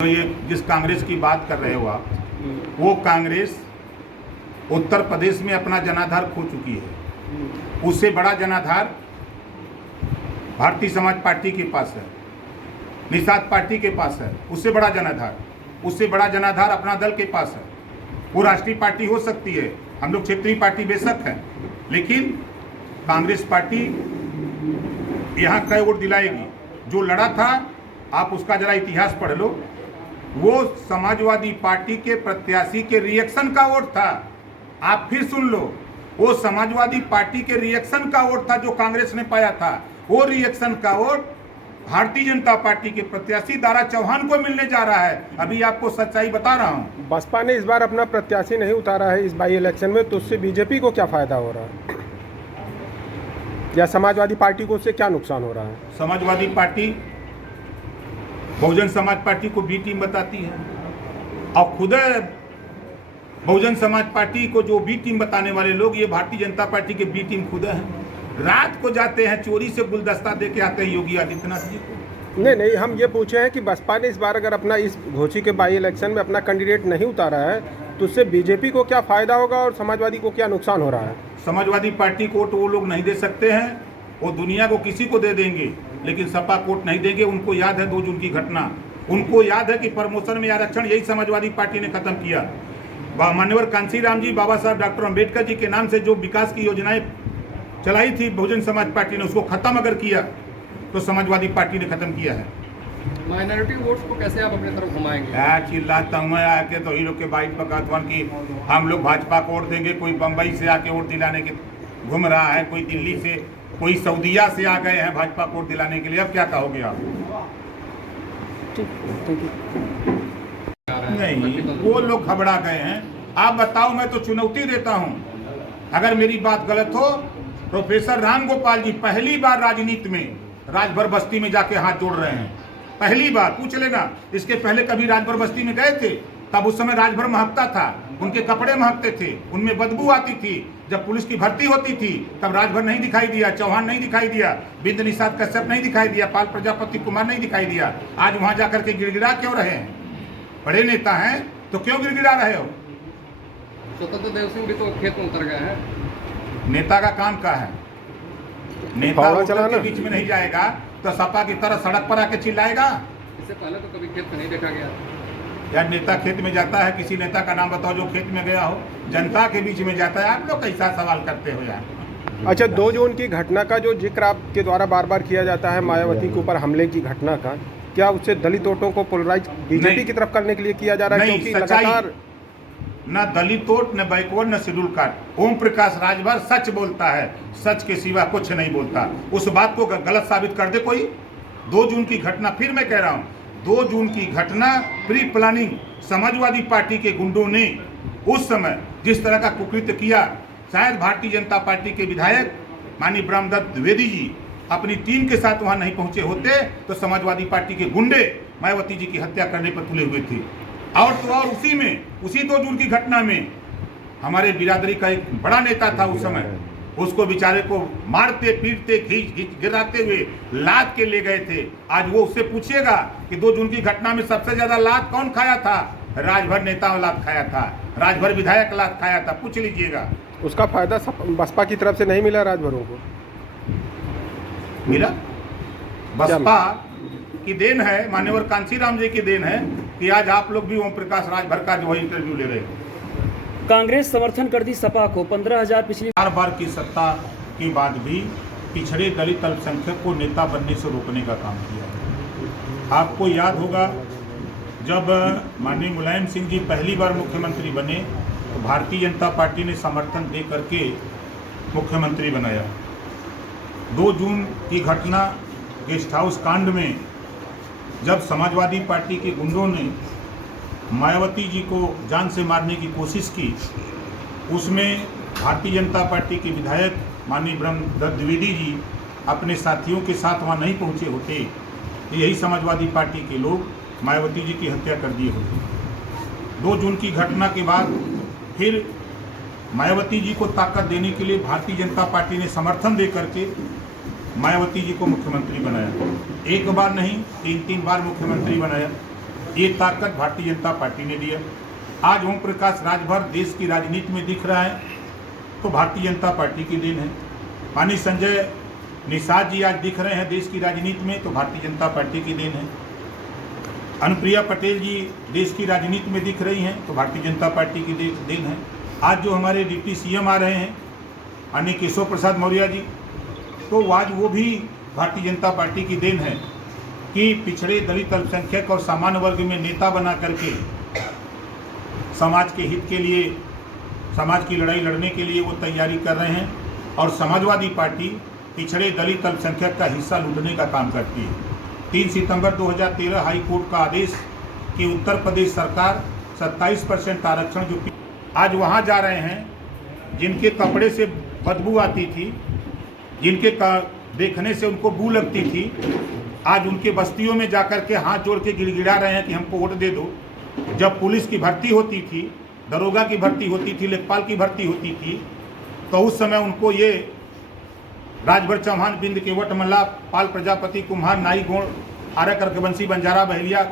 तो ये जिस कांग्रेस की बात कर रहे हो आप, वो कांग्रेस उत्तर प्रदेश में अपना जनाधार खो चुकी है। उससे बड़ा जनाधार भारतीय समाज पार्टी के पास है, निषाद पार्टी के पास है। उससे बड़ा जनाधार अपना दल के पास है। वो राष्ट्रीय पार्टी हो सकती है, हम लोग क्षेत्रीय पार्टी बेशक है, लेकिन कांग्रेस पार्टी यहाँ कई वोट दिलाएगी। जो लड़ा था, आप उसका जरा इतिहास पढ़ लो, वो समाजवादी पार्टी के प्रत्याशी के रिएक्शन का वोट था। आप फिर सुन लो, वो समाजवादी पार्टी के रिएक्शन का वोट था जो कांग्रेस ने पाया था। वो रिएक्शन का वोट भारतीय जनता पार्टी के प्रत्याशी दारा चौहान को मिलने जा रहा है। अभी आपको सच्चाई बता रहा हूँ। बसपा ने इस बार अपना प्रत्याशी नहीं उतारा है इस बाई इलेक्शन में, तो उससे बीजेपी को क्या फायदा हो रहा है या समाजवादी पार्टी को उससे क्या नुकसान हो रहा है? समाजवादी पार्टी बहुजन समाज पार्टी को बी टीम बताती है, और खुद बहुजन समाज पार्टी को जो बी टीम बताने वाले लोग, ये भारतीय जनता पार्टी के बी टीम खुद हैं। रात को जाते हैं, चोरी से गुलदस्ता दे के आते हैं योगी आदित्यनाथ जी को। नहीं, हम ये पूछे हैं कि बसपा ने इस बार अगर अपना इस घोषी के बाई इलेक्शन में अपना कैंडिडेट नहीं उतारा है, तो उससे बीजेपी को क्या फायदा होगा और समाजवादी को क्या नुकसान हो रहा है? समाजवादी पार्टी को वोट वो लोग नहीं दे सकते हैं, वो दुनिया को किसी को दे देंगे, लेकिन सपा कोट नहीं देंगे। उनको याद है 2 जून की घटना, उनको याद है कि प्रमोशन में आरक्षण यही समाजवादी पार्टी ने खत्म किया। मान्यवर कांशीराम जी, बाबा साहब डॉक्टर अम्बेडकर जी के नाम से जो विकास की योजनाएं चलाई थी बहुजन समाज पार्टी ने, उसको खत्म अगर किया तो समाजवादी पार्टी ने खत्म किया है। माइनॉरिटी वोट्स को कैसे आप अपने तरफ घुमाएंगे? क्या चिल्लाता हूँ मैं आके, तो ही लोग के बाइट पकातवन की हम लोग भाजपा को वोट देंगे। कोई बम्बई से आके वोट दिलाने के घूम रहा है, कोई दिल्ली से, कोई सऊदीया से आ गए हैं भाजपा को वोट दिलाने के लिए। अब क्या कहोगे आप? नहीं, वो लोग घबरा गए हैं। आप बताओ, मैं तो चुनौती देता हूं, अगर मेरी बात गलत हो। प्रोफेसर राम गोपाल जी पहली बार राजनीति में राजभर बस्ती में जाके हाथ जोड़ रहे हैं, पहली बार। पूछ लेना, इसके पहले कभी राजभर बस्ती में गए थे? तब उस समय राजभर महकता था, उनके कपड़े महकते थे, उनमें बदबू आती थी। जब पुलिस की भर्ती होती थी तब राजभर नहीं दिखाई दिया, चौहान नहीं दिखाई दिया, बिंद निषाद कश्यप नहीं दिखाई दिया, पाल प्रजापति कुमार नहीं दिखाई दिया। आज वहां जाकर के गिड़गिड़ा क्यों रहे हैं? बड़े नेता हैं तो क्यों गिड़गिड़ा रहे हो? स्वतंत्र देव सिंह भी तो खेत में उतर गए हैं। नेता का काम क्या है? नेता वोटर के बीच में नहीं जाएगा तो सपा की तरह सड़क पर आके चिल्लाएगा। इससे पहले तो कभी खेत में नहीं देखा गया। यार, नेता खेत में जाता है? किसी नेता का नाम बताओ जो खेत में गया हो, जनता के बीच में जाता है। आप लोग कैसा सवाल करते हो यार? अच्छा, 2 जून की घटना का जो जिक्र आपके द्वारा बार बार किया जाता है, मायावती के ऊपर हमले की घटना का, क्या उससे दलित वोटों को पोलराइज बीजेपी की तरफ करने के लिए किया जा रहा है? क्योंकि लगातार न दलित वोट, न बैकवर्ड, न शेड्यूल कास्ट। ओम प्रकाश राजभर सच बोलता है, सच के सिवा कुछ नहीं बोलता। उस बात को गलत साबित कर दे कोई। 2 जून की घटना, फिर मैं कह रहा हूँ, 2 जून की घटना प्री प्लानिंग समाजवादी पार्टी के गुंडों ने उस समय जिस तरह का कुकृत्य किया, शायद भारतीय जनता पार्टी के विधायक माननीय ब्रह्मदत्त द्विवेदी जी अपनी टीम के साथ वहां नहीं पहुंचे होते तो समाजवादी पार्टी के गुंडे मायावती जी की हत्या करने पर तुले हुए थे। और तो और उसी 2 जून की घटना में हमारे बिरादरी का एक बड़ा नेता था उस समय, उसको बेचारे को मारते पीटते गिराते हुए लात के ले गए थे। आज वो उससे पूछिएगा कि 2 जून की घटना में सबसे ज्यादा लात कौन खाया था? राजभर नेता लात खाया था, राजभर विधायक लात खाया था, पूछ लीजिएगा। उसका फायदा बसपा की तरफ से नहीं मिला राजभरों को? मिला। बसपा की देन है, मान्यवर कांशीराम जी की देन है कि आज आप लोग भी ओम प्रकाश राजभर का जो है इंटरव्यू ले रहे हो। कांग्रेस समर्थन कर दी सपा को। 15,000 पिछली 4 बार की सत्ता के बाद भी पिछड़े दलित अल्पसंख्यक को नेता बनने से रोकने का काम किया। आपको याद होगा, जब माननीय मुलायम सिंह जी पहली बार मुख्यमंत्री बने तो भारतीय जनता पार्टी ने समर्थन दे करके मुख्यमंत्री बनाया। 2 जून की घटना, गेस्ट हाउस कांड में जब समाजवादी पार्टी के गुंडों ने मायावती जी को जान से मारने की कोशिश की, उसमें भारतीय जनता पार्टी के विधायक माननीय ब्रह्मदत्त द्विवेदी जी अपने साथियों के साथ वहाँ नहीं पहुँचे होते तो यही समाजवादी पार्टी के लोग मायावती जी की हत्या कर दिए होते। 2 जून की घटना के बाद फिर मायावती जी को ताकत देने के लिए भारतीय जनता पार्टी ने समर्थन दे करके मायावती जी को मुख्यमंत्री बनाया। 1 बार नहीं, 3 बार मुख्यमंत्री बनाया। ये ताकत भारतीय जनता पार्टी ने दिया। आज ओम प्रकाश राजभर देश की राजनीति में दिख रहा है तो भारतीय जनता पार्टी की देन है। माननीय संजय निषाद जी आज दिख रहे हैं देश की राजनीति में तो भारतीय जनता पार्टी की देन है। अनुप्रिया पटेल जी देश की राजनीति में दिख रही हैं तो भारतीय जनता पार्टी की देन है। आज जो हमारे डिप्टी सीएम आ रहे हैं माननीय केशव प्रसाद मौर्य जी, तो आज वो भी भारतीय जनता पार्टी की देन है कि पिछड़े दलित अल्पसंख्यक और सामान्य वर्ग में नेता बना करके समाज के हित के लिए, समाज की लड़ाई लड़ने के लिए वो तैयारी कर रहे हैं। और समाजवादी पार्टी पिछड़े दलित अल्पसंख्यक का हिस्सा लूटने का काम करती है। 3 सितंबर 2013 हाई कोर्ट का आदेश कि उत्तर प्रदेश सरकार 27% आरक्षण जो आज वहाँ जा रहे हैं जिनके कपड़े से बदबू आती थी, जिनके देखने से उनको बू लगती थी, आज उनके बस्तियों में जाकर के हाथ जोड़ के गिड़गिड़ा रहे हैं कि हमको वोट दे दो। जब पुलिस की भर्ती होती थी, दरोगा की भर्ती होती थी, लेखपाल की भर्ती होती थी, तो उस समय उनको ये राजभर चौहान, बिंद केवट, मल्ला, पाल, प्रजापति, कुम्हार, नाई, गोण, आर्य, कर्कवंशी, बंजारा, बहलिया,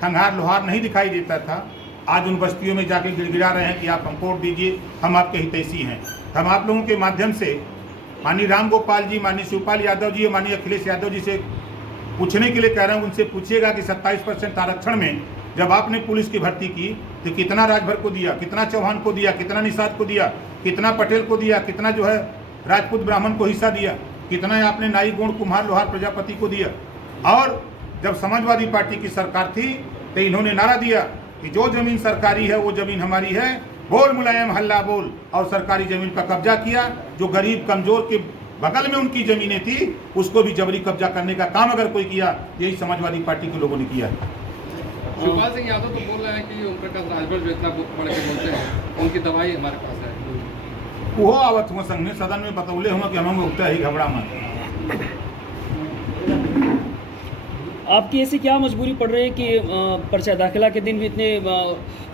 खंगार, लोहार नहीं दिखाई देता था। आज उन बस्तियों में जाके गिड़गिड़ा रहे हैं कि आप हमको वोट दीजिए, हम आपके हितैषी हैं। हम आप लोगों के माध्यम से माननीय राम गोपाल जी, माननीय शिवपाल यादव जी, माननीय अखिलेश यादव जी से पूछने के लिए कह रहे हैं, उनसे पूछिएगा कि 27% आरक्षण में जब आपने पुलिस की भर्ती की तो कितना राजभर को दिया, कितना चौहान को दिया, कितना निषाद को दिया, कितना पटेल को दिया, कितना जो है राजपूत ब्राह्मण को हिस्सा दिया, कितना आपने नाई, गोण, कुम्हार, लोहार, प्रजापति को दिया। और जब समाजवादी पार्टी की सरकार थी तो इन्होंने नारा दिया कि जो जमीन सरकारी है वो जमीन हमारी है, बोल मुलायम हल्ला बोल, और सरकारी जमीन पर कब्जा किया। जो गरीब कमजोर के बगल में उनकी जमीनें थी उसको भी जबरी कब्जा करने का काम अगर कोई किया, यही समाजवादी पार्टी के लोगों ने किया है। शिवपाल सिंह यादव तो बोल रहे हैं कि ओम प्रकाश राजभर जो इतना बड़े के बोलते हैं उनकी दवाई हमारे पास है। वो आवत हुआ संघ ने सदन में बतौले हुआ कि हम उगता ही घबरा मत। आपकी ऐसी क्या मजबूरी पड़ रही है कि पर्चा दाखिला के दिन भी इतने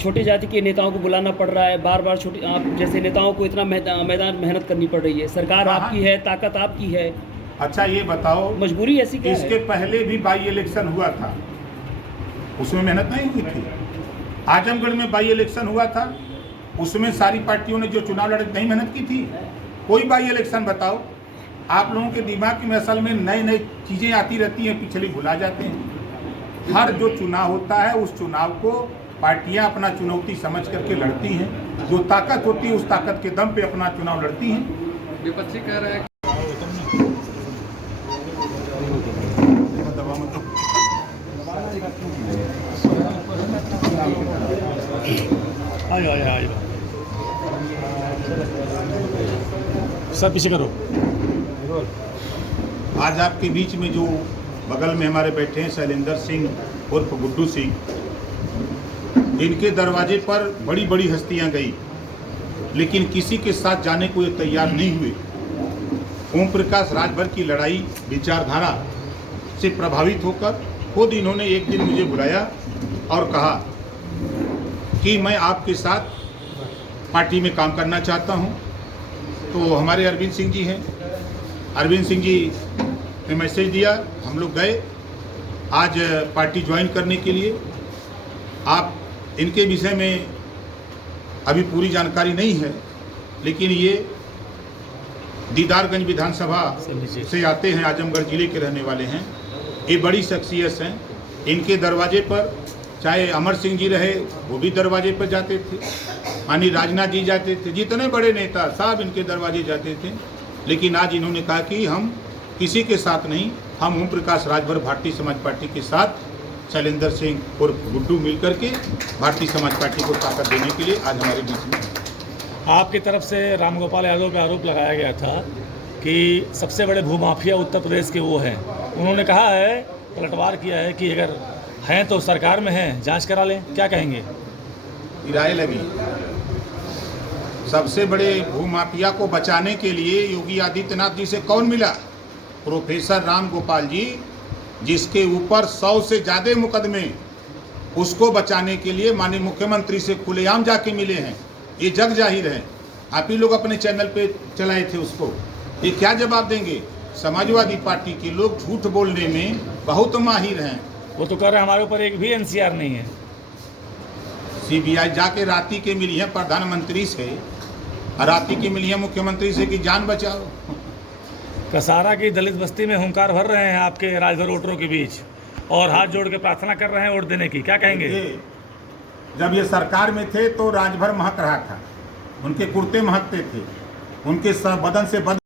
छोटी जाति के नेताओं को बुलाना पड़ रहा है, बार बार छोटी आप जैसे नेताओं को इतना मैदान मेहनत करनी पड़ रही है? सरकार आपकी है, ताकत आपकी है। अच्छा ये बताओ, मजबूरी ऐसी क्या है? इसके पहले भी बाई इलेक्शन हुआ था, उसमें मेहनत नहीं हुई थी। आजमगढ़ में बाई इलेक्शन हुआ था, उसमें सारी पार्टियों ने जो चुनाव लड़े नहीं मेहनत की थी। कोई बाई इलेक्शन बताओ, आप लोगों के दिमाग में असल में नई नई चीज़ें आती रहती हैं, पिछली भुला जाते हैं। हर जो चुनाव होता है उस चुनाव को पार्टियां अपना चुनौती समझ करके लड़ती हैं। जो ताकत होती है उस ताकत के दम पे अपना चुनाव लड़ती हैं। विपक्षी कह रहे हैं सर पीछे करो। आज आपके बीच में जो बगल में हमारे बैठे हैं शैलेंद्र सिंह उर्फ गुड्डू सिंह, इनके दरवाजे पर बड़ी बड़ी हस्तियां गई लेकिन किसी के साथ जाने को ये तैयार नहीं हुए। ओम प्रकाश राजभर की लड़ाई विचारधारा से प्रभावित होकर खुद इन्होंने एक दिन मुझे बुलाया और कहा कि मैं आपके साथ पार्टी में काम करना चाहता हूं। तो हमारे अरविंद सिंह जी हैं, अरविंद सिंह जी ने मैसेज दिया, हम लोग गए आज पार्टी ज्वाइन करने के लिए। आप इनके विषय में अभी पूरी जानकारी नहीं है, लेकिन ये दीदारगंज विधानसभा से आते हैं, आजमगढ़ जिले के रहने वाले हैं। ये बड़ी शख्सियत हैं। इनके दरवाजे पर चाहे अमर सिंह जी रहे वो भी दरवाजे पर जाते थे, माननीय राजनाथ जी जाते थे, जितने बड़े नेता साहब इनके दरवाजे जाते थे। लेकिन आज इन्होंने कहा कि हम किसी के साथ नहीं, हम ओम प्रकाश राजभर भारतीय समाज पार्टी के साथ शैलेंद्र सिंह और गुड्डू मिलकर के भारतीय समाज पार्टी को ताकत देने के लिए आज हमारे बीच में। आपकी तरफ से रामगोपाल यादव पे आरोप लगाया गया था कि सबसे बड़े भूमाफिया उत्तर प्रदेश के वो हैं। उन्होंने कहा है, पलटवार किया है कि अगर हैं तो सरकार में हैं, जांच करा लें। क्या कहेंगे? किराए लगी। सबसे बड़े भूमाफिया को बचाने के लिए योगी आदित्यनाथ जी से कौन मिला? प्रोफेसर राम गोपाल जी, जिसके ऊपर 100 से ज़्यादा मुकदमे, उसको बचाने के लिए माननीय मुख्यमंत्री से खुलेआम जाके मिले हैं। ये जग जाहिर है, आप ही लोग अपने चैनल पे चलाए थे उसको। ये क्या जवाब देंगे? समाजवादी पार्टी के लोग झूठ बोलने में बहुत माहिर हैं। वो तो कह रहे हैं हमारे ऊपर एक भी एनसीआर नहीं है। सीबीआई जाके राती के मिली है प्रधानमंत्री से, और राती की मिली है मुख्यमंत्री से कि जान बचाओ। कसारा की दलित बस्ती में हुंकार भर रहे हैं आपके राजभर वोटरों के बीच और हाथ जोड़ के प्रार्थना कर रहे हैं वोट देने की, क्या कहेंगे? जब ये सरकार में थे तो राजभर महक रहा था, उनके कुर्ते महकते थे, उनके बदन से बदन